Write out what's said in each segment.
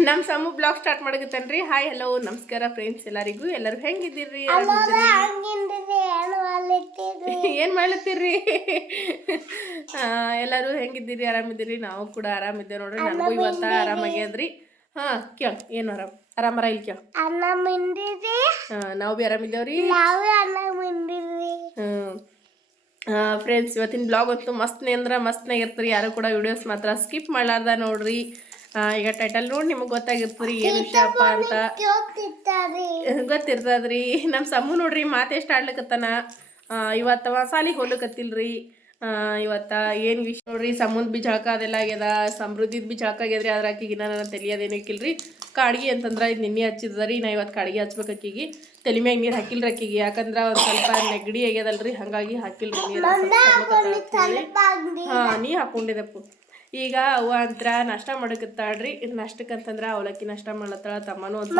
ನಮ್ಮ ಸಮೂ blog start ಮಾಡಕತ್ತನ್ರಿ ಹಾಯ್ ಹಲೋ ನಮಸ್ಕಾರ ಫ್ರೆಂಡ್ಸ್ ಎಲ್ಲರಿಗೂ. ಎಲ್ಲರೂ ಹೆಂಗಿದ್ದೀರಿ? ಏನು ಮಾಡ್ಲತ್ತೀರಿ? ಎಲ್ಲರೂ ಹೆಂಗಿದ್ದೀರಿ? ಆರಾಮಿದ್ದೀರಿ ನಾವು ಕೂಡ ಆರಾಮಿದ್ದೇವೆ ನೋಡ್ರಿ. ನಮಗೂ ಇವತ್ತ ಆರಾಮಾಗ್ಯದ್ರಿ ಹಾ ಕೇಳ ಏನು ಆರಾಮ್? ಆರಾಮರ ಇಲ್ಲಿ ಕೇಳ. ಮಿಂದಿದೆ ನಾವು ಬಿ ಆರಾಮಿದ್ದೇವ್ರಿ ಮಿಂದಿರಿ. ಫ್ರೆಂಡ್ಸ್ ಇವತ್ತಿನ ಬ್ಲಾಗ್ ಅಂತೂ ಮಸ್ತ್ನೇ ಅಂದ್ರೆ ಮಸ್ತ್ನಾಗ ಇರ್ತೀರಿ ಯಾರು ಕೂಡ ವಿಡಿಯೋಸ್ ಮಾತ್ರ ಸ್ಕಿಪ್ ಮಾಡಲಾರ್ದ ನೋಡ್ರಿ. ಈಗ ಟೈಟಲ್ ನೋಡಿ ನಿಮಗೆ ಗೊತ್ತಾಗಿರ್ತದ್ರಿ ಏನು ವಿಷಯಪ್ಪ ಅಂತ. ಗೊತ್ತಿರ್ತದ್ರಿ ನಮ್ಮ ಸಮ್ಮು ನೋಡ್ರಿ ಮಾತೆ ಎಷ್ಟು ಆಡ್ಲಿಕತ್ತಾನ. ಇವತ್ತವ ಸಾಲಿಗೆ ಹೋಗ್ಲಿಕತ್ತಿಲ್ರಿ. ಆ, ಇವತ್ತ ಏನು ವಿಷ ನೋಡ್ರಿ ಸಮುಂದ್ ಬಿ ಜಳಕ ಅದೆಲ್ಲ ಆಗ್ಯದ ಸಮೃದ್ಧಿದ್ ಬಿ ಜಳಕ ಆಗ್ಯದ್ರಿ ಅದ್ರ ಆಕಿಗೆ ನಾನು ತಲಿಯೋದೇನು ಇಕ್ಕಿಲ್ರಿ. ಕಾಡ್ಗಿ ಅಂತಂದ್ರೆ ಇದು ನಿನ್ನೆ ಹಚ್ಚಿದ್ರಿ ನಾ ಇವತ್ತು ಕಾಡ್ಗಿ ಹಚ್ಬೇಕು ಅಕ್ಕಿಗೆ ತಲೆ ಮ್ಯಾಗ ನೀರು ಹಾಕಿಲ್ರಿ ಅಕ್ಕಿಗೆ ಯಾಕಂದ್ರೆ ಒಂದು ಸ್ವಲ್ಪ ನೆಗಡಿ ಆಗ್ಯದಲ್ರಿ ಹಾಗಾಗಿ ಹಾಕಿಲ್ರಿ ನೀರು. ಹಾಂ ಹಾ ನೀ ಹಾಕೊಂಡಿದ್ದಪ್ಪು ಈಗ ಅವ್ವ ಅಂತ್ರ ನಾಷ್ಟ ಮಾಡಕತ್ತಾಳ್ರಿ. ನಾಷ್ಟಕ್ಕಂತಂದ್ರ ಅವಲಕ್ಕಿ ನಾಷ್ಟ ಮಾಡತ್ತಾಳ ತಮ್ಮನು ಒಂದ್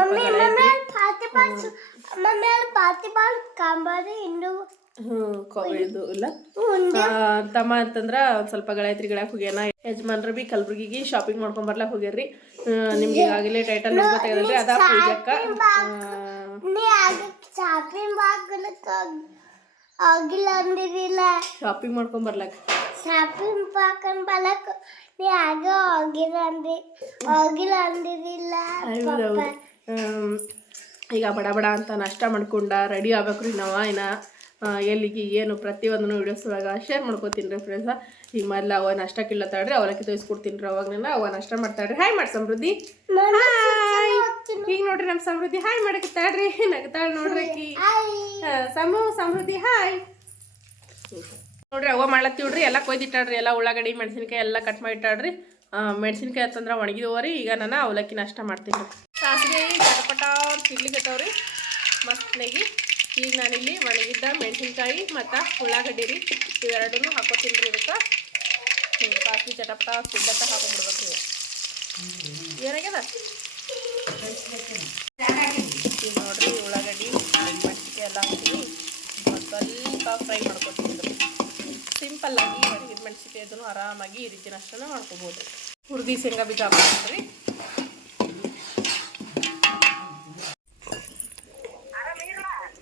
ಇಲ್ಲ. ತಮ್ಮ ಅಂತಂದ್ರ ಒಂದ್ ಸ್ವಲ್ಪ ಗಳಾಯ್ತ್ರಿ ಗಳಾಕ್ ಹೋಗ್ಯಾನ. ಯಜಮಾನ್ರ ಬಿ ಕಲ್ಬುರ್ಗಿಗೆ ಶಾಪಿಂಗ್ ಮಾಡ್ಕೊಂಡ್ ಬರ್ಲಾಕ್ ಹೋಗ್ಯಾರ್ರಿ. ನಿಮ್ಗೆ ಈಗಾಗಲೇ ಟೈಟಲ್ ಗೊತ್ತಾಗದ್ರಿ ಅದ ಪೂಜಕ್ಕ. ಶಾಪಿಂಗ್ ಮಾಡ್ಕೊಂಡ್ ಅಂದಿರಿಲ್ಲ ಶಾಪಿಂಗ್ ಮಾಡ್ಕೊಂಡ್ ಬರ್ಲಾಕ. ನೀ ಆಗ ಹೋಗಿಲ್ಲ ಅಂದ್ರಿ ಹೋಗಿಲ್ಲ ಅಂದಿರಿಲ್ಲ ಹೌದೌದು ಈಗ ಬಡ ಬಡ ಅಂತ ನಾಷ್ಟ ಮಾಡ್ಕೊಂಡ ರೆಡಿ ಆಗ್ಬೇಕು ರೀ ಏನ ಆ, ಎಲ್ಲಿಗೆ ಏನು ಪ್ರತಿಯೊಂದನ್ನು ವಿಡಿಯೋಸ್ ಒಳಗೆ ಶೇರ್ ಮಾಡ್ಕೋತೀನಿ ರೀ ಫ್ರೆಂಡ್ಸ ಈಗ ಮೊದಲ ಅವ ನಾಷ್ಟ ತಡ್ರಿ ಅವಲಕ್ಕಿ ತೋರಿಸ್ಕೊಡ್ತೀನಿ ರೀ ಅವಾಗ ನಾನು. ಅವ ನಾಷ್ಟ ಮಾಡ್ತಾಳ್ರಿ ಹಾಯ್ ಮಾಡಿ ಸಮೃದ್ಧಿ. ಹಾಯ್ ಈಗ ನೋಡ್ರಿ ನಮ್ಮ ಸಮೃದ್ಧಿ ಹಾಯ್ ಮಾಡಕತ್ತಾಳ್ರಿ ನಗತಾಳ ನೋಡ್ರಿ ಸಮು ಸಮೃದ್ಧಿ ಹಾಯ್ ನೋಡ್ರಿ ಅವ ಮಾಡ್ಲತ್ತೀವ್ರಿ, ಎಲ್ಲ ಕೊಯ್ದಿಟ್ಟಾಳ್ರಿ, ಎಲ್ಲ ಉಳ್ಳಾಗಡ್ಡಿ, ಮೆಣಸಿನ್ಕಾಯಿ ಎಲ್ಲ ಕಟ್ ಮಾಡಿಟ್ಟಾಡ್ರಿ ಮೆಣಸಿನ್ಕಾಯಿ ಅಂತಂದ್ರೆ ಒಣಗಿದವರಿ ಈಗ ನಾನು ಅವಲಕ್ಕಿ ನಾಷ್ಟ ಮಾಡ್ತೀನಿ ಸಾಸಿಗೆ ಚಟಪಟ ಸಿಡ್ಲಿಕತ್ತವ್ರಿ ಮಸ್ತ್ನಾಗಿ. ಈಗ ನಾನಿಲ್ಲಿ ಒಣಗಿದ್ದ ಮೆಣಸಿನ್ಕಾಯಿ ಮತ್ತು ಉಳ್ಳಾಗಡ್ಡಿ ರೀ ಇವೆರಡೂ ಹಾಕೋತೀನಿ ರೀ ಇದಕ್ಕೆ. ಸಾಸಿವೆ ಚಟಪಟ ಸಿಗ್ಲತ್ತ ಹಾಕೊಂಡ್ಬಿಡ್ಬೇಕು ನೀವು ಏನಾಗ್ಯದ? ನೋಡ್ರಿ ಉಳ್ಳಾಗಡ್ಡಿ, ಮೆಣಸಿನ್ಕಾಯಿ ಎಲ್ಲ ಹಾಕಿ ಸ್ವಲ್ಪ ಫ್ರೈ ಮಾಡ್ಕೊತೀನಿ ಸಿಂಪಲ್ ಆಗಿ ಒಣಗಿದ ಮೆಣಸಿನ್ಕಾಯಿ ಇದನ್ನು ಆರಾಮಾಗಿ ಈ ರೀತಿ ನಾಷ್ಟನ ಮಾಡ್ಕೋಬೋದು. ಹುರ್ದಿ ಶೇಂಗಾ ಬೀಜ ಹಾಕ್ತೀವಿ.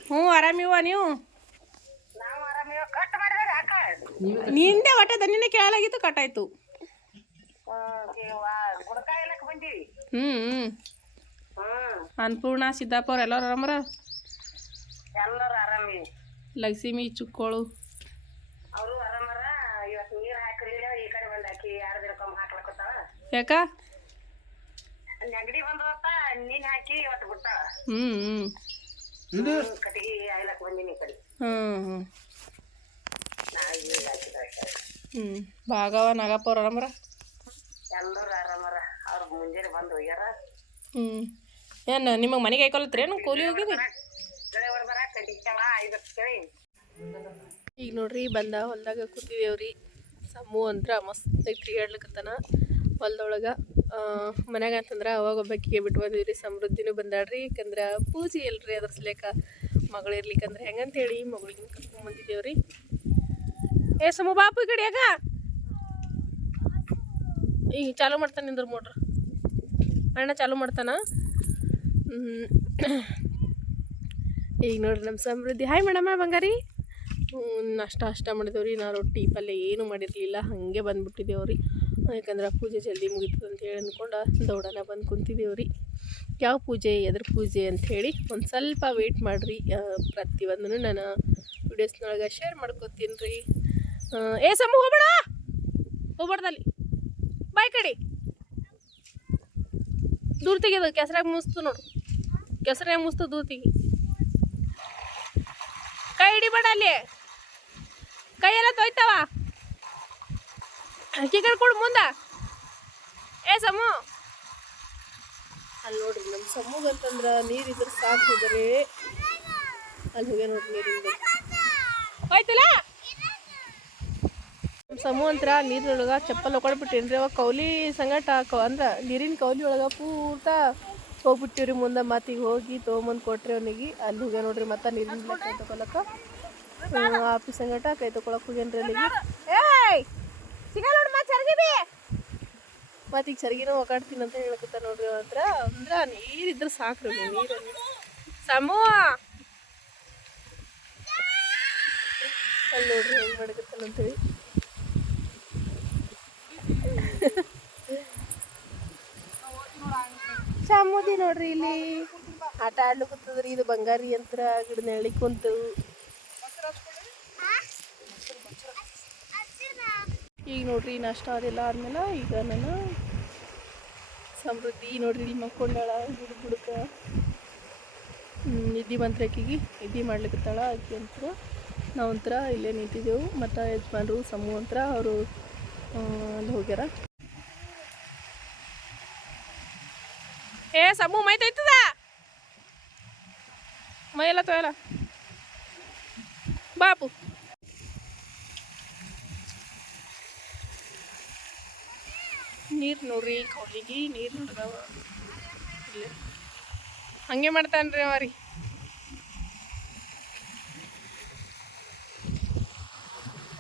ಹ್ಞೂ ಆರಾಮಿವ ನೀವು? ನಿಂದೆ ಒಟ್ಟೆ ದನ್ನಿನ ಕೇಳಲಾಗಿತ್ತು ಕಟ್ಟಾಯ್ತು. ಹ್ಞೂ ಹ್ಞೂ. ಅನ್ನಪೂರ್ಣ ಸಿದ್ದಾಪುರ ಎಲ್ಲರೂ ಆರಾಮರ? ಲಕ್ಷ್ಮಿ ಚುಕ್ಕೋಳು. ಅವರು ಆರಾಮರ ಇವತ್ತು ನೀರ್ ಹಾಕಲಿಲ್ಲ ಈ ಕಡೆ ಬಂದ್ ಹಾಕಿ ಎರಡು ದಿನಕ್ಕೊಮ್ಮೆ ಹಾಕ್ಲಕತ್ತಾಳ ಯಾಕ ನೆಗಡಿ ಬಂದವತ್ತ ನೀನ್ ಹಾಕಿ ಇವತ್ತು ಬಿಡ್ತಾಳ ಹ್ಞೂ ಹ್ಞೂ ಕಟ್ಟಿಗೆ ಆಯ್ಲಕ್ ಬಂದಿನಿ ಈ ಕಡೆ ಹ್ಞೂ ಹ್ಞೂ ನಾ ಈಗ ಹ್ಮ್ ಹ್ಮ್. ಹ್ಮ್ ಭಾಗವ ನಾಗಪ್ಪ ಅವ್ರ ಆರಾಮರ? ಎಲ್ಲರೂ ಆರಾಮರ. ಅವ್ರು ಮುಂಜಾನೆ ಬಂದು ಹೋಗ್ಯಾರ. ಹ್ಮ್. ಏನು ನಿಮಗೆ ಮನೆಗೆ ಹಾಕೊಳತ್ರಿ ಏನು? ಕೂಲಿ ಹೋಗಿರಿ ಗಳೆ ಹೊಡೆದಾರ ಕಟ್ಟಿಗೆ ಚಳ ಐದಕ್ಕೆ ಕೇಳಿ. ಈಗ ನೋಡ್ರಿ ಬಂದ ಹೊಲ್ದಾಗ ಕೂತಿದೇವ್ರಿ. ಸಮ್ಮು ಅಂದ್ರ ಮಸ್ತ್ ಐತ್ರಿ ಹೇಳ್ಲಿಕತ್ತಾನ. ಹೊಲ್ದೊಳಗೆ ಮನ್ಯಾಗ ಅಂತಂದ್ರೆ ಅವಾಗ ಒಬ್ಬಾಕಿಗೆ ಬಿಟ್ಟು ಬಂದಿವ್ರಿ ಸಮೃದ್ಧಿನೂ ಬಂದಾಳ್ರಿ. ಯಾಕಂದ್ರೆ ಪೂಜೆ ಇಲ್ರಿ ಅದ್ರ ಸಲೇಕ ಮಗಳು ಇರ್ಲಿಕ್ಕಂದ್ರೆ ಹೆಂಗಂತ ಹೇಳಿ ಮಗಳಿಗೆ ಕರ್ಕೊಂಡ್ ಬಂದಿದ್ದೇವ್ರಿ. ಏ ಸಮು ಬಾಪು ಈ ಕಡೆ ಈಗ ಚಾಲು ಮಾಡ್ತಾನೆ ನಿಂದ್ರ ಮೋಟ್ರ್. ಅಣ್ಣ ಚಾಲು ಮಾಡ್ತಾನ. ಈಗ ನೋಡ್ರಿ ನಮ್ಮ ಸಮೃದ್ಧಿ. ಹಾಯ್ ಮೇಡಮ್ಮ ಬಂಗಾರಿ. ನಾಷ್ಟ ಅಷ್ಟ ಮಾಡಿದೇವ್ರಿ. ನಾ ರೊಟ್ಟಿ ಪಲ್ಯ ಏನು ಮಾಡಿರಲಿಲ್ಲ. ಹಾಗೆ ಬಂದ್ಬಿಟ್ಟಿದ್ದೇವ್ರಿ ಯಾಕಂದ್ರೆ ಪೂಜೆ ಜಲ್ದಿ ಮುಗೀತದೆ ಅಂತ ಹೇಳಿ ಅಂದ್ಕೊಂಡು ದೌಡನ ಬಂದು ಕುಂತಿದ್ದೇವ್ರಿ ಯಾವ ಪೂಜೆ? ಎದ್ರ ಪೂಜೆ ಅಂಥೇಳಿ ಒಂದು ಸ್ವಲ್ಪ ವೆಯ್ಟ್ ಮಾಡಿರಿ. ಪ್ರತಿಯೊಂದನ್ನು ನಾನು ವಿಡಿಯೋಸ್ನೊಳಗೆ ಶೇರ್ ಮಾಡ್ಕೋತೀನಿ ರೀ. ಏ ಸಮ, ಹೋಗ್ಬೇಡ. ಹೋಗ್ಬಾರ್ದಲ್ಲಿ. ಬಾಯ್ ಕಡಿ. ದೂರ ತೆಗೆದು ಕೆಸರಾಗ ಮುಸ್ತು ನೋಡು. ಕೆಸರಾಗ ಮುಸ್ತು ದೂರ ತೆಗಿ. ಕೈ ಹಿಡಿಬೇಡ ಅಲ್ಲಿ. ಕೈಯೆಲ್ಲ ತೊಯ್ತಾವ? ಅಕ್ಕಿ ಕೊಡು ಮುಂದ. ಏ ಸಮು. ಅಲ್ಲಿ ನೋಡ್ರಿ ನಮ್ಮ ಸಮೂಗ್ ಅಂತಂದ್ರ ನೀರಿದ್ರೆ ಸಾಕು ಹೋದರೆ ಅಲ್ಲಿ ಹೋಗ್ಯ ನೋಡ್ರಿ ನೀರಿಂದ. ಹೋಯ್ತಲ್ಲ ನಮ್ಮ ಸಮೂ ಅಂತ್ರ ನೀರಿನೊಳಗ ಚಪ್ಪಲ್ ಹೊಕೊಡ್ಬಿಟ್ಟೇನ್ರಿ ಅವಾಗ ಕೌಲಿ ಸಂಗಟ ಹಾಕೋ ಅಂದ್ರೆ ನೀರಿನ ಕೌಲಿ ಒಳಗ ಪೂರ್ತ ಹೋಗ್ಬಿಟ್ಟಿವ್ರಿ ಮುಂದೆ ಮಾತಿಗೆ ಹೋಗಿ ತೊಗೊಂಬಂದು ಕೊಟ್ರಿ ಅವನಿಗೆ. ಅಲ್ಲಿ ಹೋಗ್ಯ ನೋಡ್ರಿ ಮತ್ತೆ ನೀರಿನ ಕೈ ತಗೊಳಕ. ಆಫೀಸ್ ಸಂಗಟ ಕೈ ತಗೊಳಕ್ ಹೋಗ್ಯನ್ರಿ ಅಲ್ಲಿಗೆ. ಏಯ್! ಸಿಗಲ್ಲ ನೋಡಿ ಮತ್ತೆ ಚರ್ಗಿಬಿ ಮತ್ತೆ ಈಗ ಸರಿಗಿನ ಒಗಾಡ್ತೀನಿ ಅಂತ ಹೇಳಕತ್ತ ನೋಡ್ರಿ ಅವತ್ರ ಅಂದ್ರೆ ನೀರಿದ್ರೆ ಸಾಕ್ರಿ ನೀರು ಸಮೂಹ. ಅಲ್ಲಿ ನೋಡ್ರಿ ಹೆಂಗೆ ಮಾಡಕತ್ತಾನ ಸಮೂದಿ ನೋಡ್ರಿ ಇಲ್ಲಿ. ಆಟ ಆಡ್ಲಿಕ್ಕೆ ಇದು ಬಂಗಾರಿ ಯಂತ್ರ ಗಿಡ ನೆಳಿ ಕುಂತು. ಈಗ ನೋಡ್ರಿ ನಾಷ್ಟ ಅದೆಲ್ಲ ಆದ್ಮೇಲೆ ಈಗ ನಾನು ಸಮೃದ್ಧಿ ನೋಡ್ರಿ ಇಲ್ಲಿ ಮಕ್ಕೊಂಡಾಳ, ಹುಡುಗ ಹುಡುಕ ನಿದ್ದೆ ಬಂತ್ರಿ ಆಕಿಗೆ ನಿದ್ದೆ ಮಾಡ್ಲಿಕ್ಕತ್ತಾಳ ಆಕೆ ಅಂತ ಒಂಥರ ಇಲ್ಲೇ ನಿಂತಿದ್ದೆವು, ಮತ್ತು ಯಜಮಾನರು ಸಮೂಹ ಅಂತರ ಅವರು ಅಲ್ಲಿ ಹೋಗ್ಯಾರ. ಏ ಸಮು ಮೈ ತೈತದ? ಮೈ ಎಲ್ಲ ಬಾಪು. ನೀರು ನೋಡ್ರಿ ಕೌಲಿಗೆ ನೀರು ನೋಡ್ದವ ಇಲ್ಲಿ. ಹಂಗೆ ಮಾಡ್ತಾನ್ರಿ ಅವ ರೀ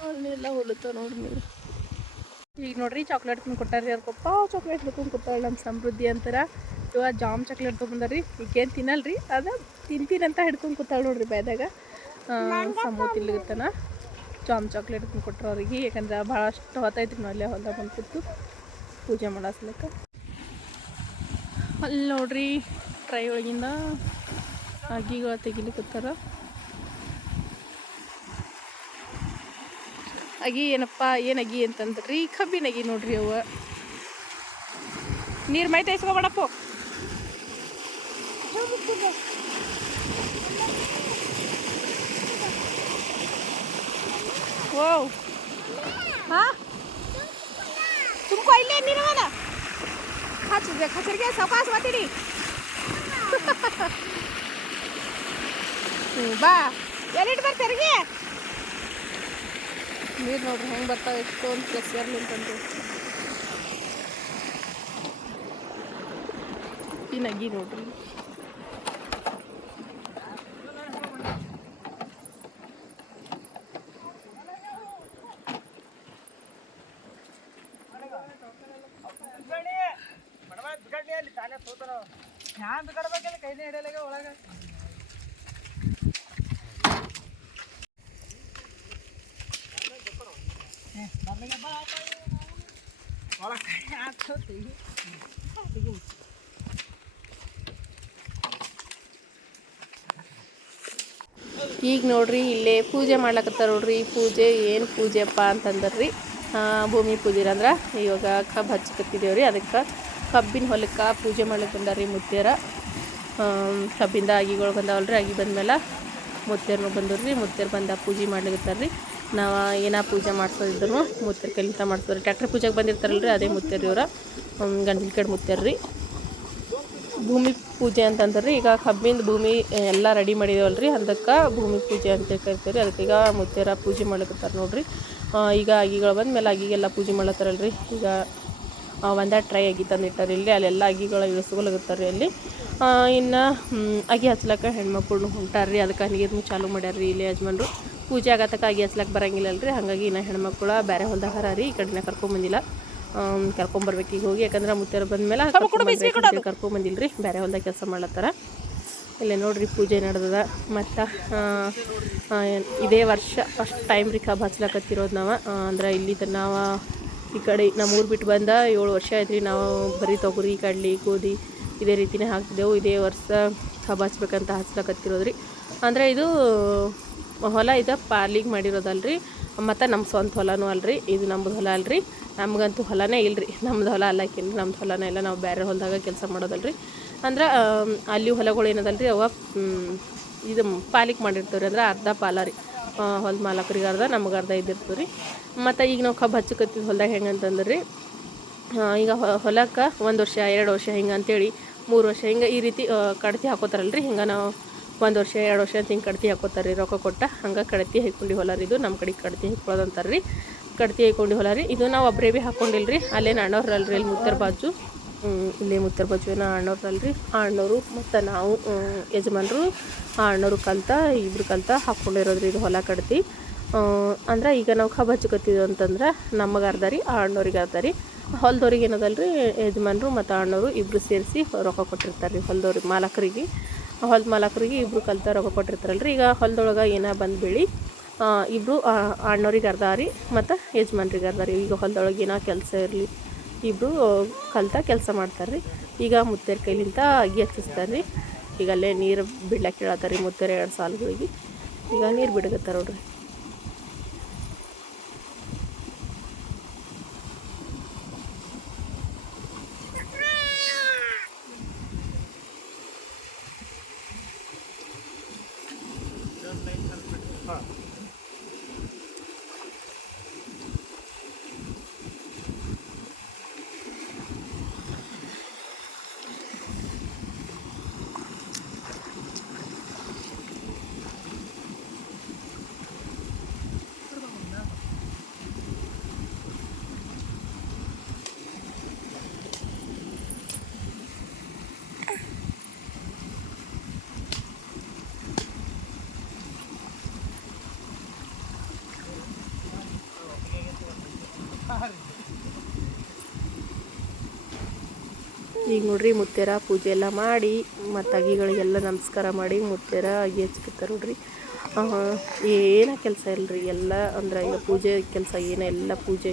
ಅಲ್ಲೆಲ್ಲ ಹೊಲುತ್ತ ನೋಡ್ರಿ ನೀರು. ಈಗ ನೋಡ್ರಿ ಚಾಕ್ಲೇಟ್ ತಂದು ಕೊಟ್ಟಾರ್ರಿ ಅವ್ರ ಪಪ್ಪ ಚಾಕ್ಲೇಟ್ ಹಿಡ್ಕೊಂಡು ಕೊಟ್ಟಾಳ ನಮ್ಮ ಸಮೃದ್ಧಿ ಅಂತಾರ. ಇವ ಜಾಮ್ ಚಾಕ್ಲೇಟ್ ತೊಗೊಂಬಂದಾರ್ರಿ. ಈಗೇನು ತಿನ್ನಲ್ರಿ ಅದು ತಿಂತೀನಂತ ಹಿಡ್ಕೊಂಡು ಕೂತಾಳ ನೋಡ್ರಿ ಬಾಯ್ದಾಗ. ಸಮೂ ತಿನ್ಲಿಗತ್ತಾನ ಜಾಮ್ ಚಾಕ್ಲೇಟ್ ಕೊಟ್ರು ಅವ್ರಿಗೆ. ಯಾಕಂದ್ರೆ ಭಾಳಷ್ಟು ಹೊತ್ತಾಯ್ತು ನಾವು ಅಲ್ಲೇ ಹೊಲ್ದಾಗ ಬಂದು ಕೂತು ಪೂಜೆ ಮಾಡಸ್ಲಿಕ್ಕೆ. ಅಲ್ಲಿ ನೋಡ್ರಿ ಟ್ರೈ ಒಳಗಿಂದ ಅಗ್ಗಿಗಳು ತೆಗಿಲಿಕ್ಕತ್ತಾರ ಅಗಿ ಏನಪ್ಪ, ಏನು ಅಗಿ ಅಂತಂದ್ರಿ, ಕಬ್ಬಿನ ಅಗಿ ನೋಡ್ರಿ ಅವ. ನೀರು ಮೈ ತೈಸ್ಕೊಬೇಡಪ್ಪ ಓ ಹಾ? ಇಲ್ಲೇ ನೀರು ಅದ ಹಚ್ಚಿದೆ ಹಚ್ಚರಿಗೆ ಬರ್ತೀರಿ ಮಾತೀರಿ ಹ್ಞೂ ಬಾ ಎಲ್ಲಿಟ್ಟು ಬರ್ತಾರಿಗೆ ನೀರು ನೋಡ್ರಿ ಹೆಂಗೆ ಬರ್ತಾವೆ ಎಷ್ಟೊಂದು ಪ್ಲಸ್ ಇರಲಿ ಅಂತಂದು ಈ ನಗಿ ನೋಡ್ರಿ ಈಗ ನೋಡ್ರಿ, ಇಲ್ಲೇ ಪೂಜೆ ಮಾಡ್ಲಕತ್ತಾರ ನೋಡ್ರಿ. ಪೂಜೆ ಏನು ಪೂಜೆಪ್ಪ ಅಂತಂದ್ರಿ. ಭೂಮಿ ಪೂಜೆ ಅಂದ್ರೆ ಇವಾಗ ಕಬ್ಬು ಹಚ್ಚಕತ್ತಿದ್ದೇವೆ ರೀ ಅದಕ್ಕೆ ಕಬ್ಬಿನ ಹೊಲಕ್ಕೆ ಪೂಜೆ ಮಾಡ್ಲಿಕ್ಕೆ ರೀ ಮುತ್ತೇರ ಕಬ್ಬಿಂದ ಅಗಿಗಳು ಬಂದಾವಲ್ರಿ ಅಗಿ ಬಂದ್ಮೇಲೆ ಬಂದರು ರೀ ಮುತ್ತೇರು ಬಂದ ಪೂಜೆ ಮಾಡ್ಲಿಕತ್ತಾರ್ರಿ ನಾವು ಏನೋ ಪೂಜೆ ಮಾಡ್ಸೋದಿದ್ರು ಮುತ್ತರ ಕೈಲಿಂದ ಮಾಡ್ಸೋರಿ ಟ್ಯಾಕ್ಟ್ರ್ ಪೂಜೆಗೆ ಬಂದಿರ್ತಾರಲ್ರಿ, ಅದೇ ಮುತ್ತೇರಿ ಇವರ. ಗಂಡನ ಕಡೆ ಮುತ್ತೇರ್ರಿ ಭೂಮಿ ಪೂಜೆ ಅಂತಂದ್ರೆ ಈಗ ಕಬ್ಬಿಂದ ಭೂಮಿ ಎಲ್ಲ ರೆಡಿ ಮಾಡಿದೇವಲ್ರಿ, ಅದಕ್ಕೆ ಭೂಮಿ ಪೂಜೆ ಅಂತ ಕರಿತೀವಿ ಅದಕ್ಕೆ ಈಗ ಮುತ್ತೆರ ಪೂಜೆ ಮಾಡ್ಲಿಕ್ಕೆ ನೋಡ್ರಿ. ಈಗ ಅಗಿಗಳು ಬಂದ್ಮೇಲೆ ಅಗಿಗೆಲ್ಲ ಪೂಜೆ ಮಾಡ್ಲತ್ತಾರಲ್ರಿ. ಈಗ ಒಂದೇ ಟ್ರೈ ಅಗಿ ತಂದಿಟ್ಟಾರೆ. ಇಲ್ಲಿ ಅಲ್ಲೆಲ್ಲ ಅಗಿಗಳು ಇಳಿಸ್ಕೊಳಗತ್ತಾರೆ ಅಲ್ಲಿ. ಇನ್ನು ಅಗಿ ಹಚ್ಲಕ್ಕ ಹೆಣ್ಮಕ್ಳು ಹೊಂಟಾರ್ರಿ. ಅದಕ್ಕೆ ನೀರು ಚಾಲು ಮಾಡ್ಯಾರ್ರಿ ಇಲ್ಲಿ ಯಜಮಾನ್ರು. ಪೂಜೆ ಆಗತ್ತಕ್ಕ ಅಗಿ ಹಚ್ಲಕ್ಕೆ ಬರಂಗಿಲ್ಲಲ್ರಿ. ಹಾಗಾಗಿ ಇನ್ನು ಹೆಣ್ಮಕ್ಳು ಬೇರೆ ಹೊಲ್ದಾಗ ರೀ ಈ ಕಡೆನ ಕರ್ಕೊಂಬಂದಿಲ್ಲ ಕರ್ಕೊಂಬರ್ಬೇಕು ಈಗ ಹೋಗಿ. ಯಾಕಂದ್ರೆ ಮುತ್ತೆರ ಬಂದ್ಮೇಲೆ ರೀ ಬೇರೆ ಹೊಲ್ದಾಗ ಕೆಲಸ ಮಾಡ್ಲತ್ತಾರ ಇಲ್ಲೇ ನೋಡ್ರಿ ಪೂಜೆ ನಡೆದದ. ಮತ್ತು ಇದೇ ವರ್ಷ ಫಸ್ಟ್ ಟೈಮ್ ರೀ ಕಬ್ಬು ಹಚ್ಲಕತ್ತಿರೋದು ನಾವು. ಅಂದ್ರೆ ಇಲ್ಲಿ ನಾವು ಈ ಕಡೆ ನಮ್ಮ ಊರು ಬಿಟ್ಟು ಬಂದ ಏಳು ವರ್ಷ ಆಯ್ತು ರೀ ನಾವು ಬರೀ ತೊಗರಿ, ಕಡ್ಲಿ, ಗೋಧಿ ಇದೇ ರೀತಿನೇ ಹಾಕ್ತಿದ್ದೆವು. ಇದೇ ವರ್ಷ ಕಬ್ಬು ಹಚ್ಬೇಕಂತ ಹಚ್ಲಕತ್ತಿರೋದು ರೀ. ಅಂದರೆ ಇದು ಹೊಲ ಇದು ಪಾಲಿಗೆ ಮಾಡಿರೋದಲ್ರಿ. ಮತ್ತು ನಮ್ಮ ಸ್ವಂತ ಹೊಲನೂ ಅಲ್ರಿ, ಇದು ನಮ್ಮದು ಹೊಲ ಅಲ್ರಿ. ನಮಗಂತೂ ಹೊಲನೇ ಇಲ್ರಿ. ನಮ್ಮದು ಹೊಲ ಅಲ್ಲಕ್ಕಿಲ್ಲ ನಮ್ಮದು ಹೊಲನೇ ಇಲ್ಲ. ನಾವು ಬೇರೆ ಹೊಲದಾಗ ಕೆಲಸ ಮಾಡೋದಲ್ರಿ. ಅಂದ್ರೆ ಅಲ್ಲಿ ಹೊಲಗಳು ಏನದಲ್ರಿ ಅವ ಇದು ಪಾಲಿಗೆ ರೀ ಅಂದ್ರೆ ಅರ್ಧ ಪಾಲ ರೀ. ಹೊಲ ಮಾಲಕರಿಗೆ ಅರ್ಧ ನಮ್ಗೆ ಅರ್ಧ ಇದ್ದಿರ್ತೀವಿ ರೀ. ಮತ್ತು ಈಗ ನಾವು ಕಬ್ಬು ಹಚ್ಚಕತ್ತಿದ್ದು ಹೊಲ್ದಾಗ ಹೆಂಗಂತಂದ್ರೆ ರೀ ಆ, ಈಗ ಹೊಲಕ್ಕೆ ಒಂದು ವರ್ಷ ಎರಡು ವರ್ಷ ಹಿಂಗೆ ಅಂತೇಳಿ ಮೂರು ವರ್ಷ ಹಿಂಗೆ ಈ ರೀತಿ ಕಡತಿ ಹಾಕೋತಾರಲ್ಲ ರೀ ಹಿಂಗೆ ನಾವು ಒಂದು ವರ್ಷ ಎರಡು ವರ್ಷ ಅಂತ ಹಿಂಗೆ ಕಡ್ತಿ ಹಾಕೋತಾರೆ ರೀ ರೊಕ್ಕ ಕೊಟ್ಟ. ಹಂಗೆ ಕಡತಿ ಹಾಕೊಂಡು ಹೊಲ ರೀ ಇದು ನಮ್ಮ ಕಡೆ ಕಡತಿ ಹಾಕೊಳ್ಳೋದು ಅಂತಾರೆ ರೀ. ಕಡತಿ ಹಾಕೊಂಡು ಹೊಲ ರೀ. ಇದು ನಾವು ಒಬ್ಬರೇ ಭೀ ಹಾಕೊಂಡಿಲ್ಲ ರೀ ಅಲ್ಲೇ ರೀ ಇಲ್ಲಿ ಮುತ್ತರ ಬಾಜು. ಇಲ್ಲೇ ಮುತ್ತರ ಬಜುವಿನ ಏನೋ ಅಣ್ಣವ್ರಲ್ರಿ ಆ ಅಣ್ಣವರು ಮತ್ತು ನಾವು ಯಜಮಾನರು ಯಜಮಾನ್ರು ಆ ಅಣ್ಣವ್ರು ಕಲ್ತ, ಇಬ್ರು ಕಲ್ತ ಹಾಕ್ಕೊಂಡಿರೋದ್ರಿ ಇದು ಹೊಲ ಕಡ್ತಿ. ಅಂದ್ರೆ ಈಗ ನಾವು ಕಬ್ಬು ಹಚ್ಕೊತೀವಿ ಅಂತಂದ್ರೆ ನಮಗೆ ಅರ್ಧ ರೀ ಅಣ್ಣವ್ರಿಗೆ ಅರ್ಧ ರೀ. ಹೊಲ್ದವ್ರಿಗೆ ಏನದಲ್ಲ ರೀ ಯಜಮಾನ್ರು ಮತ್ತು ಅಣ್ಣವರು ಇಬ್ಬರು ಸೇರಿಸಿ ರೊಕ್ಕ ಕೊಟ್ಟಿರ್ತಾರೆ ರೀ ಹೊಲ್ದವ್ರಿಗೆ ಮಾಲಕರಿಗೆ. ಹೊಲದ ಮಾಲಕರಿಗೆ ಇಬ್ಬರು ಕಲ್ತ ರೊಕ್ಕ ಕೊಟ್ಟಿರ್ತಾರಲ್ಲ ರೀ ಈಗ ಹೊಲ್ದೊಳಗೆ ಏನ ಬಂದು ಬೆಳಿ ಇಬ್ಬರು ಅಣ್ಣವ್ರಿಗೆ ಅರ್ಧ ರೀ, ಮತ್ತು ಯಜಮಾನ್ರಿಗೆ ಅರ್ಧ ರೀ. ಈಗ ಹೊಲ್ದೊಳಗೆ ಏನೋ ಕೆಲಸ ಇರಲಿ. ಇಬ್ಬರು ಕಲ್ತ ಕೆಲಸ ಮಾಡ್ತಾರೆ ರೀ ಈಗ ಮುತ್ತೇರ ಕೈಲಿಂತ ಅಗಿ ಹಚ್ಚಿಸ್ತಾರೆ ರೀ ಈಗ ಅಲ್ಲೇ ನೀರು ಬಿಡ್ಲಕ್ಕೆ ಹೇಳತ್ತಾರೆ ರೀ ಮುತ್ತೇರ ಎರಡು ಸಾಲುಗಳಿಗೆ. ಈಗ ನೀರು ಬಿಡಗತ್ತಾರ ನೋಡ್ರಿ. ಈಗ ನೋಡ್ರಿ, ಮುತ್ತೇರ ಪೂಜೆ ಎಲ್ಲ ಮಾಡಿ, ಮತ್ತು ಅಗಿಗಳಿಗೆಲ್ಲ ನಮಸ್ಕಾರ ಮಾಡಿ ಮುತ್ತೇರ ಅಗಿ ಹಚ್ಕಿರ್ತಾರೆ ನೋಡ್ರಿ. ಏನೋ ಕೆಲಸ ಇಲ್ರಿ, ಎಲ್ಲ ಅಂದ್ರೆ ಈಗ ಪೂಜೆ ಕೆಲಸ ಏನೋ ಎಲ್ಲ ಪೂಜೆ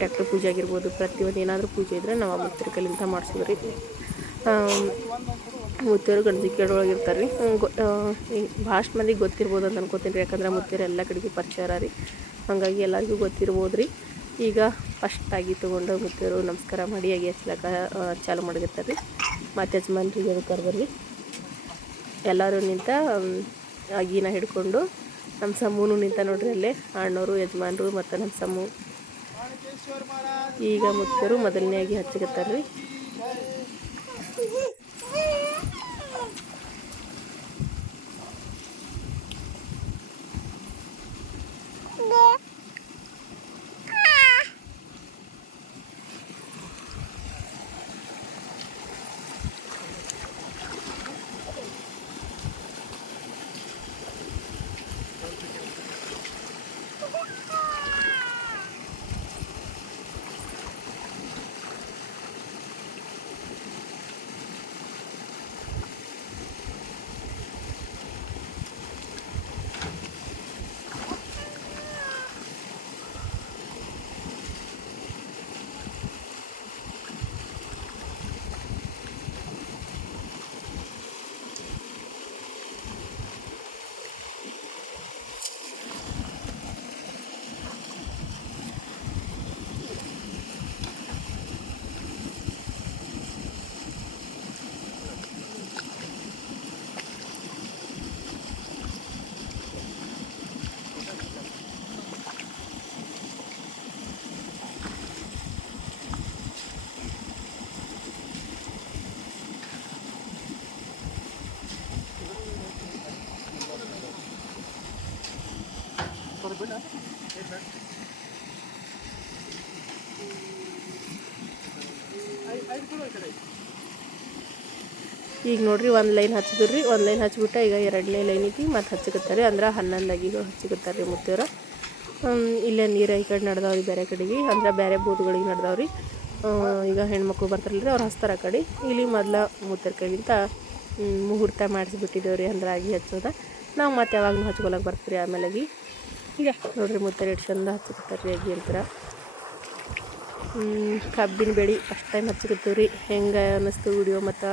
ಟ್ಯಾಕ್ಟರ್ ಪೂಜೆ ಆಗಿರ್ಬೋದು ಪ್ರತಿಯೊಂದು ಏನಾದರೂ ಪೂಜೆ ಇದ್ದರೆ ನಾವು ಮುತ್ತೇರ ಕೈಲಿಂದ ಮಾಡಿಸಿದ್ರಿ. ಮುತ್ತೇರು ಗಣಸಿ ಕೇಳೊಳಗೆ ಇರ್ತಾರೆ ರೀ ಭಾಳಷ್ಟು ಮಂದಿಗೆ ಗೊತ್ತಿರ್ಬೋದು ಅಂತ ಅನ್ಕೋತೀನಿ ರೀ ಯಾಕಂದ್ರೆ ಮುತ್ತೇರು ಎಲ್ಲ ಕಡೆಗೂ ಪರಿಚಯ ರೀ ಹಾಗಾಗಿ ಎಲ್ಲರಿಗೂ ಗೊತ್ತಿರ್ಬೋದು ರೀ ಈಗ ಫಸ್ಟಾಗಿ ತೊಗೊಂಡು ಮುತ್ತೇರು, ನಮಸ್ಕಾರ ಮಾಡಿ ಆಗಿ ಹಚ್ಲಕ್ಕ ಚಾಲು ಮಾಡಿರ್ತಾರೆ. ಮತ್ತು ಯಜಮಾನ್ರಿಗೆ ಅದು ಕರ್ಬರ್ರಿ ಎಲ್ಲರೂ ನಿಂತ ಅಗಿನ ಹಿಡ್ಕೊಂಡು, ನಮ್ಮ ಸಮ್ಮೂನು ನಿಂತ ನೋಡ್ರಿ ಅಲ್ಲೇ ಅಣ್ಣವರು ಯಜಮಾನರು ಮತ್ತು ನಮ್ಮ ಸಮ್ಮು ಈಗ ಮುತ್ತೇರು ಮೊದಲನೇ ಆಗಿ ಹಚ್ಚಕತ್ತಾರೆ ಈಗ ನೋಡ್ರಿ ಒಂದು ಲೈನ್ ಹಚ್ಚಿದ್ರಿ, ಒಂದು ಲೈನ್ ಹಚ್ಚಿಬಿಟ್ಟು ಈಗ ಎರಡನೇ ಲೈನಿಗೆ ಮತ್ತೆ ಹಚ್ಚಿಕತ್ತಾರೆ. ಅಂದ್ರೆ ಹನ್ನೊಂದು ಅಗಿಗಳು ಹಚ್ಚಿಕತ್ತಾರೆ ರೀ ಮುತ್ತೇವ್ರ. ಇಲ್ಲೇ ನೀರು ಈ ಕಡೆ ನಡ್ದಾವ್ರಿ, ಬೇರೆ ಕಡೆಗೆ. ಅಂದ್ರೆ ಬೇರೆ ಬೂತ್ಗಳಿಗೆ ನಡೆದವ್ರಿ. ಈಗ ಹೆಣ್ಮಕ್ಳು ರೀ, ಅವ್ರು ಹಚ್ತಾರೆ ಆ ಕಡೆ. ಇಲ್ಲಿ ಮೊದಲ ಮುತ್ತೇರ ಕೈಗಿಂತ ಮುಹೂರ್ತ ಮಾಡಿಸ್ಬಿಟ್ಟಿದ್ದೇವ್ರಿ ಅಂದ್ರೆ ಆಗಿ ಹಚ್ಚೋದ. ನಾವು ಮತ್ತೆ ಯಾವಾಗಲೂ ಹಚ್ಕೊಳಕ್ಕೆ ಬರ್ತೀರಿ ಆಮೇಲೆ ಈಗ ನೋಡ್ರಿ ಮುತ್ತೇರಿ ಎಷ್ಟು ಚಂದ ಹಚ್ಚಕತ್ತಾರೆ ರೀ ಅಗಿ ಅಂತರ. ಕಬ್ಬಿನ ಬೆಳೆ ಫಸ್ಟ್ ಟೈಮ್ ಹಚ್ಚಿರ್ತೀವಿ ರೀ. ಹೆಂಗೆ ಅನ್ನಿಸ್ತು ವಿಡಿಯೋ ಮತ್ತು?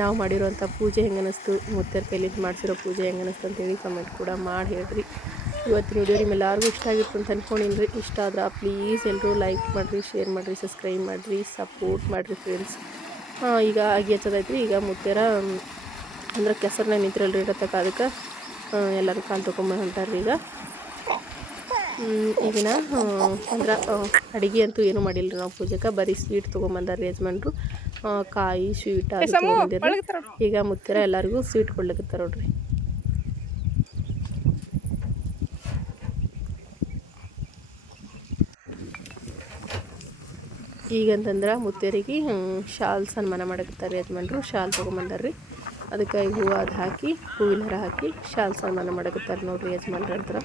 ನಾವು ಮಾಡಿರೋಂಥ ಪೂಜೆ ಹೆಂಗೆ ಅನ್ನಿಸ್ತು? ಮುತ್ತರ ಕೈಲಿದ್ದು ಮಾಡಿಸಿರೋ ಪೂಜೆ ಹೆಂಗೆ ಅನ್ನಿಸ್ತು ಅಂತೇಳಿ ಕಮೆಂಟ್ ಕೂಡ ಮಾಡಿ ಹೇಳ್ರಿ. ಇವತ್ತಿನ ವಿಡಿಯೋ ನಿಮ್ಮೆಲ್ಲರಿಗೂ ಇಷ್ಟ ಆಗಿತ್ತು ಅಂತ ಅಂದ್ಕೊಂಡಿನ್ರಿ ಇಷ್ಟ ಆದ್ರೆ ಪ್ಲೀಸ್ ಎಲ್ಲರೂ ಲೈಕ್ ಮಾಡಿರಿ ಶೇರ್ ಮಾಡಿರಿ ಸಬ್ಸ್ಕ್ರೈಬ್ ಮಾಡಿರಿ ಸಪೋರ್ಟ್ ಮಾಡಿರಿ ಫ್ರೆಂಡ್ಸ್ ಈಗ ಆಗಿ ಹಚ್ಚೋದೈತ್ರಿ ಈಗ ಮುತ್ತೇರ ಅಂದ್ರೆ ಕೆಸರನ್ನ ನಿಂತಿರಲ್ರಿ ಇರತ್ತಕ್ಕ ಅದಕ್ಕೆ ಎಲ್ಲರೂ ಕಾಲು ತೊಗೊಂಬ ಹೊಂಟಾರ್ರಿ ಈಗ. ಈಗಿನ ಅಂದ್ರೆ ಅಡುಗೆ ಅಂತೂ ಏನು ಮಾಡಿಲ್ಲ ನಾವು ಪೂಜೆಗೆ ಬರೀ ಸ್ವೀಟ್ ತೊಗೊಂಬಂದಾರ ಯಜಮಾನ್ರು. ಕಾಯಿ ಸ್ವೀಟ್ ಅದು ಈಗ ಮುತ್ತಿರ ಎಲ್ಲರಿಗೂ ಸ್ವೀಟ್ ಕೊಡ್ಲಿಕ್ಕೆ ನೋಡ್ರಿ. ಈಗಂತಂದ್ರೆ ಮುತ್ತೇರಿಗೆ ಶಾಲ್ ಸನ್ಮಾನ ಮಾಡಕತ್ತಾರೆ ಯಜಮಾನ್ರು. ಶಾಲ್ ತೊಗೊಂಬಂದಾರ್ರಿ. ಅದಕ್ಕೆ ಹೂವು ಅದು ಹಾಕಿ ಹೂವಿನ ಹಾರ ಹಾಕಿ ಶಾಲ್ ಸನ್ಮಾನ ಮಾಡಕತ್ತಾರೆ ನೋಡ್ರಿ ಯಜಮಾನ್ರ ಹತ್ರ.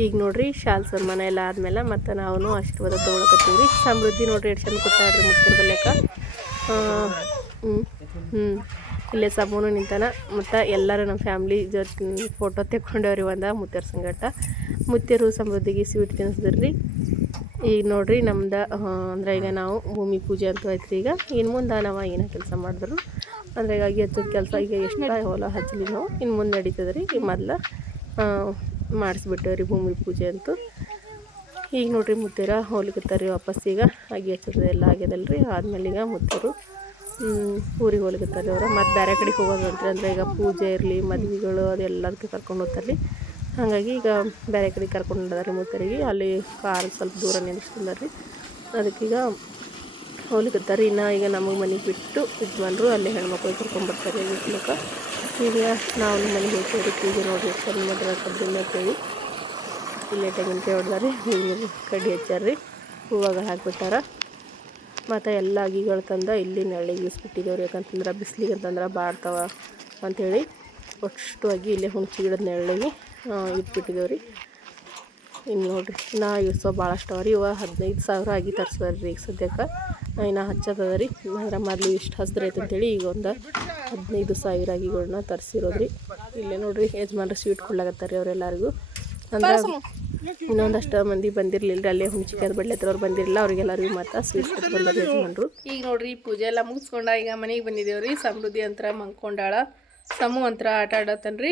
ಈಗ ನೋಡ್ರಿ, ಶಾಲ್ ಸನ್ಮಾನ ಎಲ್ಲ ಆದ್ಮೇಲೆ ಮತ್ತು ನಾವು ಆಶೀರ್ವಾದ ತೊಗೊಳಕತ್ತೀವಿ ರೀ ಸಮೃದ್ಧಿ ನೋಡ್ರಿ ಎಷ್ಟು ಚಂದ ಕೊಟ್ಟಾಡ್ರಿ ಮುಕ್ತರ ಬಲ್ಯಾಕ ಹ್ಞೂ ಹ್ಞೂ ಇಲ್ಲೇ ಸಾಬೂನು ನಿಂತಾನ. ಮತ್ತು ಎಲ್ಲರೂ ನಮ್ಮ ಫ್ಯಾಮ್ಲಿ ಜೊತೆ ಫೋಟೋ ತೆಕ್ಕೊಂಡವ್ರಿ ಒಂದು ಮುತ್ತೇರು ಸಂಗಟ ಮುತ್ತೇರು ಸಮೃದ್ಧಿಗೆ ಸ್ವೀಟ್ ತಿನ್ನಿಸಿದ್ರಿ ಈಗ ನೋಡ್ರಿ ನಮ್ದು ಅಂದ್ರೆ ಈಗ ನಾವು ಭೂಮಿ ಪೂಜೆ ಅಂತ ಐತ್ರಿ ಈಗ. ಇನ್ನು ಮುಂದೆ ನಾವು ಏನೋ ಕೆಲಸ ಮಾಡಿದ್ರು ಅಂದ್ರೆ ಈಗ ಹಚ್ಚದ ಕೆಲಸ ಈಗ ಎಷ್ಟು ಹೊಲ ಹಚ್ಚಲಿ ನಾವು. ಇನ್ನು ಮುಂದೆ ನಡೀತದ್ರಿ ರೀ ಈಗ ಮೊದ್ಲು ಮಾಡಿಸ್ಬಿಟ್ಟೇವ್ರಿ ಭೂಮಿ ಪೂಜೆ ಅಂತೂ. ಈಗ ನೋಡ್ರಿ ಮುತ್ತೀರ ಹೋಗ್ಲಿಕತ್ತಾರ ವಾಪಸ್ ಈಗ. ಆಗಿ ಹಚ್ಚೋದು ಎಲ್ಲ ಆಗ್ಯದಲ್ಲ ರೀ ಆದ್ಮೇಲೆ ಈಗ ಮುತ್ತರು ಊರಿಗೆ ಹೋಲಿಕತ್ತಾರೆ ಅವ್ರ. ಮತ್ತು ಬೇರೆ ಕಡೆಗೆ ಅಂತ ಅಂದರೆ ಈಗ ಪೂಜೆ ಇರಲಿ, ಮದುವೆಗಳು ಅದೆಲ್ಲದಕ್ಕೆ ಕರ್ಕೊಂಡು ಹೋಗ್ತಾರೆ ರೀ ಹಾಗಾಗಿ ಈಗ ಬೇರೆ ಕಡೆ ಕರ್ಕೊಂಡು ಹೋದಾರೆ ಮುತ್ತರಿಗೆ. ಅಲ್ಲಿ ಕಾರ್ ಸ್ವಲ್ಪ ದೂರ ನಿಲ್ಲಿಸ್ಕೊಂಡಾರ ಅದಕ್ಕೀಗ ರೀ ಇನ್ನು ಈಗ ನಮಗೆ ಮನೆಗೆ ಬಿಟ್ಟು ಇದು ಬಂದರು ಅಲ್ಲಿ ಹೆಣ್ಮಕ್ಳು ಕರ್ಕೊಂಡ್ಬರ್ತಾರೆ ಬಿಡ್ಲಿಕ್ಕೆ ಈಗ ನಾವು ನಿಮ್ಮಲ್ಲಿ ಮನೆಗೆ ಹೋಗ್ತೀವಿ ರೀ ಸರ್ ಮದ್ರ ಕಬ್ಬಿನ ಅಂತೇಳಿ ಇಲ್ಲೇ ತೆಂಗಿನಕಾಯಿ ಹೊಡೆದಾರೆ ಹೂವಿನ ಕಡ್ಡಿ ಹಚ್ಚಾರ್ರಿ. ಹೂವಾಗ ಹಾಕ್ಬಿಟ್ಟಾರ. ಮತ್ತು ಎಲ್ಲ ಅಗಿಗಳು ತಂದ ಇಲ್ಲಿ ನೆರಳಿಗೆ ಇಳಿಸ್ಬಿಟ್ಟಿದ್ದೇವ್ರಿ ಯಾಕಂತಂದ್ರೆ ಬಿಸಿಲಿಗೆ ಅಂತಂದ್ರೆ ಬಾಡ್ತಾವ ಅಂಥೇಳಿ ಅಷ್ಟು ಅಗಿ ಇಲ್ಲೇ ಹುಣಸಿ ಗಿಡದ ನೆರಳಿಗೆ ಇಟ್ಬಿಟ್ಟಿದ್ದೇವೆ ರೀ ಇನ್ನು ನೋಡಿರಿ, ನಾ ಇಳಿಸೋ ಭಾಳಷ್ಟು ಅವ ರೀ ಇವ ಹದಿನೈದು ಸಾವಿರ ಆಗಿ ತರ್ಸ್ದಾರ ರೀ ಈಗ ಸದ್ಯಕ್ಕೆ. ಇನ್ನು ಹಚ್ಚದ ರೀ ಅಂದ್ರೆ ಮೊದಲು ಇಷ್ಟು ಹಸ್ದ್ರ ಐತೆ ಅಂತೇಳಿ ಈಗ ಒಂದು ಹದಿನೈದು ಸಾವಿರ ಆಗಿಗಳನ್ನ ತರಿಸಿರೋದು ರೀ ಇಲ್ಲೇ ನೋಡ್ರಿ ಯಜಮಾನ್ರು ಸ್ವೀಟ್ ಕೊಡ್ಲಾಗತ್ತಾರೆ ಅವರೆಲ್ಲರಿಗೂ. ಅಂದ್ರೆ ಇನ್ನೊಂದಷ್ಟು ಮಂದಿ ಬಂದಿರಲಿಲ್ಲ ಅಲ್ಲೇ ಹುಣ್ಚಿಕಾಯ್ದು ಬಡ್ಲೆ ಹತ್ರ ಅವ್ರು ಬಂದಿರಲಿಲ್ಲ ಅವ್ರಿಗೆಲ್ಲರಿಗೂ ಮತ್ತೆ ಸ್ವೀಟ್ ಬಂದರು ಯಜಮಾನ್ರು. ಈಗ ನೋಡ್ರಿ ಪೂಜೆ ಎಲ್ಲ ಮುಗಿಸ್ಕೊಂಡ ಈಗ ಮನೆಗೆ ಬಂದಿದ್ದೇವ್ರಿ ಸಮೃದ್ಧಿ ಅಂತರ ಮಂಕೊಂಡಾಳ ಸಮು ಅಂತರ ಆಟ ಆಡತ್ತನ್ರಿ.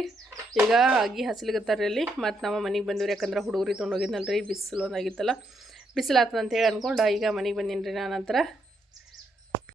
ಈಗ ಅಗಿ ಹಸ್ಲಿಗತ್ತಾರ್ರಿ ಅಲ್ಲಿ. ಮತ್ತು ನಾವು ಮನೆಗೆ ಬಂದಿವ್ರಿ ಯಾಕಂದ್ರೆ ಹುಡುಗರಿ ತೊಗೊಂಡೋಗಿದ್ನಲ್ರಿ ಬಿಸಿಲು ಒಂದಾಗಿತ್ತಲ್ಲ. ಬಿಸಿಲು ಹೇಳಿ ಅಂದ್ಕೊಂಡು ಈಗ ಮನೆಗೆ ಬಂದೀನಿ ರೀ ನಾನು